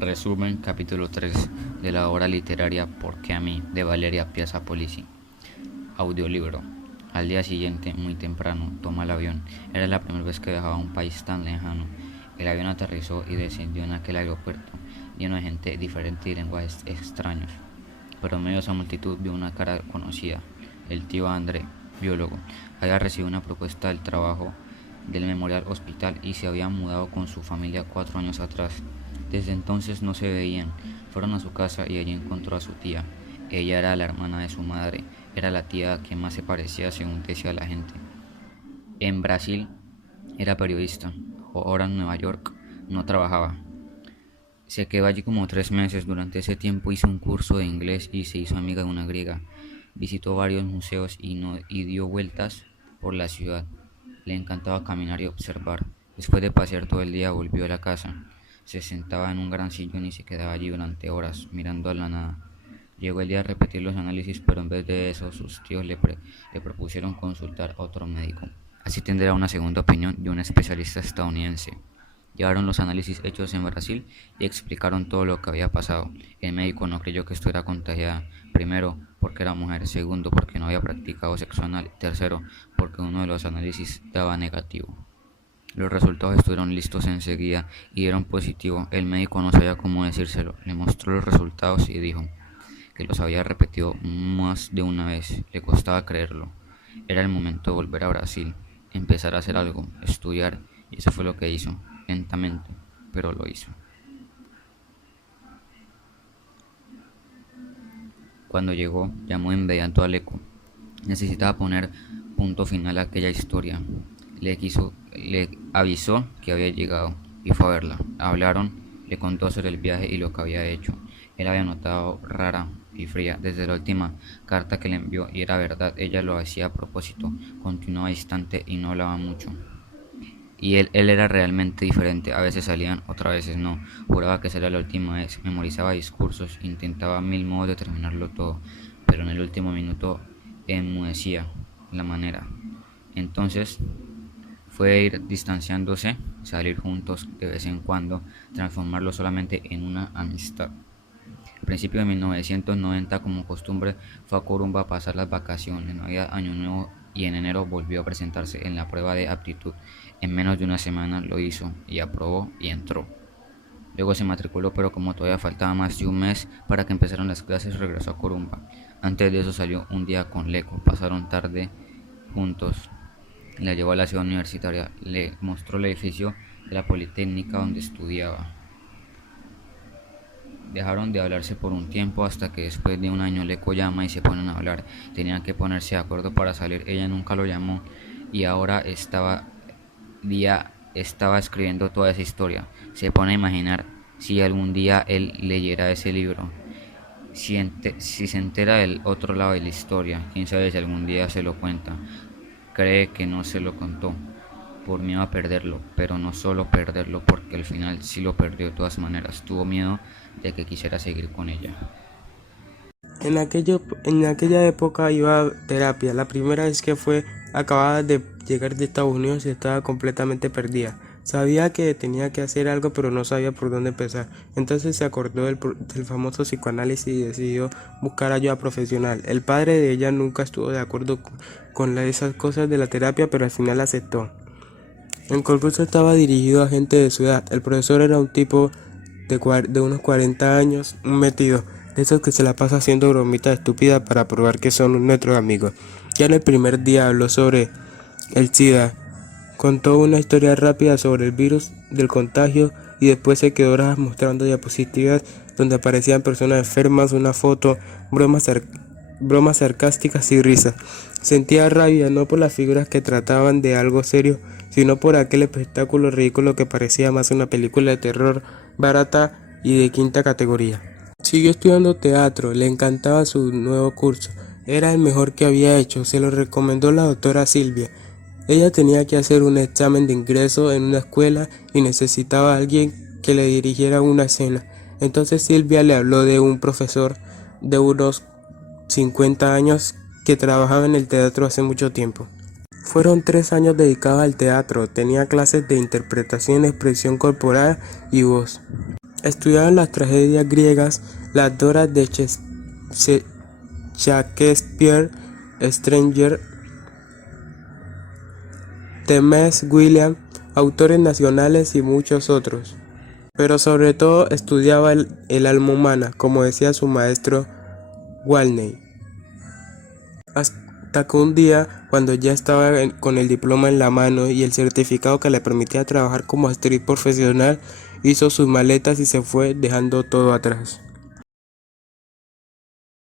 Resumen, capítulo 3 de la obra literaria ¿Por qué a mí? De Valeria Piazza Polisi. Audiolibro. Al día siguiente, muy temprano, toma el avión. Era la primera vez que viajaba a un país tan lejano. El avión aterrizó y descendió en aquel aeropuerto, lleno de gente diferente y lenguajes extraños. Pero en medio de esa multitud vio una cara conocida. El tío André, biólogo, había recibido una propuesta del trabajo del Memorial Hospital y se había mudado con su familia 4 años atrás. Desde entonces no se veían. Fueron a su casa y allí encontró a su tía. Ella era la hermana de su madre, era la tía a quien más se parecía según decía la gente. En Brasil era periodista, ahora en Nueva York no trabajaba. Se quedó allí como 3 meses. Durante ese tiempo hizo un curso de inglés y se hizo amiga de una griega. Visitó varios museos y dio vueltas por la ciudad. Le encantaba caminar y observar. Después de pasear todo el día volvió a la casa. Se sentaba en un gran sillón y se quedaba allí durante horas, mirando a la nada. Llegó el día de repetir los análisis, pero en vez de eso, sus tíos le propusieron consultar a otro médico. Así tendrá una segunda opinión de un especialista estadounidense. Llevaron los análisis hechos en Brasil y explicaron todo lo que había pasado. El médico no creyó que estuviera contagiada. Primero, porque era mujer. Segundo, porque no había practicado sexo anal. Tercero, porque uno de los análisis daba negativo. Los resultados estuvieron listos enseguida y dieron positivo. El médico no sabía cómo decírselo. Le mostró los resultados y dijo que los había repetido más de una vez. Le costaba creerlo. Era el momento de volver a Brasil, empezar a hacer algo, estudiar, y eso fue lo que hizo, lentamente, pero lo hizo. Cuando llegó, llamó inmediato a Leco. Necesitaba poner punto final a aquella historia. Le avisó que había llegado y fue a verla. Hablaron, le contó sobre el viaje y lo que había hecho. Él había notado rara y fría desde la última carta que le envió y era verdad, ella lo hacía a propósito. Continuaba distante y no hablaba mucho. Y él era realmente diferente, a veces salían, otras veces no. Juraba que sería la última vez, memorizaba discursos, intentaba 1000 modos de terminarlo todo, pero en el último minuto enmudecía la manera. Entonces fue ir distanciándose, salir juntos de vez en cuando, transformarlo solamente en una amistad. A principios de 1990, como costumbre, fue a Corumba a pasar las vacaciones, Navidad, Año Nuevo, y en enero volvió a presentarse en la prueba de aptitud. En menos de una semana lo hizo y aprobó y entró. Luego se matriculó, pero como todavía faltaba más de un mes para que empezaran las clases, regresó a Corumba. Antes de eso salió un día con Leco, pasaron tarde juntos. La llevó a la ciudad universitaria, le mostró el edificio de la Politécnica donde estudiaba. Dejaron de hablarse por un tiempo hasta que después de un año Leco llama y se ponen a hablar. Tenían que ponerse de acuerdo para salir. Ella nunca lo llamó y ahora estaba escribiendo toda esa historia. Se pone a imaginar si algún día él leyera ese libro. Si se entera del otro lado de la historia, quién sabe si algún día se lo cuenta. Cree que no se lo contó por miedo a perderlo, pero no solo perderlo, porque al final sí lo perdió de todas maneras. Tuvo miedo de que quisiera seguir con ella. En aquella época iba a terapia. La primera vez que fue, acababa de llegar de Estados Unidos y estaba completamente perdida. Sabía que tenía que hacer algo, pero no sabía por dónde empezar. Entonces se acordó del famoso psicoanálisis y decidió buscar ayuda profesional. El padre de ella nunca estuvo de acuerdo con esas cosas de la terapia, pero al final aceptó. El concurso estaba dirigido a gente de su edad. El profesor era un tipo de unos 40 años, un metido, de esos que se la pasa haciendo bromitas estúpidas para probar que son nuestros amigos. Ya en el primer día habló sobre el SIDA, contó una historia rápida sobre el virus del contagio y después se quedó horas mostrando diapositivas donde aparecían personas enfermas, una foto, bromas sarcásticas y risas. Sentía rabia no por las figuras que trataban de algo serio, sino por aquel espectáculo ridículo que parecía más una película de terror barata y de quinta categoría. Siguió estudiando teatro, le encantaba su nuevo curso, era el mejor que había hecho, se lo recomendó la doctora Silvia. Ella tenía que hacer un examen de ingreso en una escuela y necesitaba a alguien que le dirigiera una escena. Entonces Silvia le habló de un profesor de unos 50 años que trabajaba en el teatro hace mucho tiempo. Fueron 3 años dedicados al teatro, tenía clases de interpretación, expresión corporal y voz. Estudiaron las tragedias griegas, las Doras de Shakespeare, Stranger, Tennessee Williams, autores nacionales y muchos otros. Pero sobre todo estudiaba el alma humana, como decía su maestro Walney. Hasta que un día, cuando ya estaba con el diploma en la mano y el certificado que le permitía trabajar como actriz profesional, hizo sus maletas y se fue dejando todo atrás.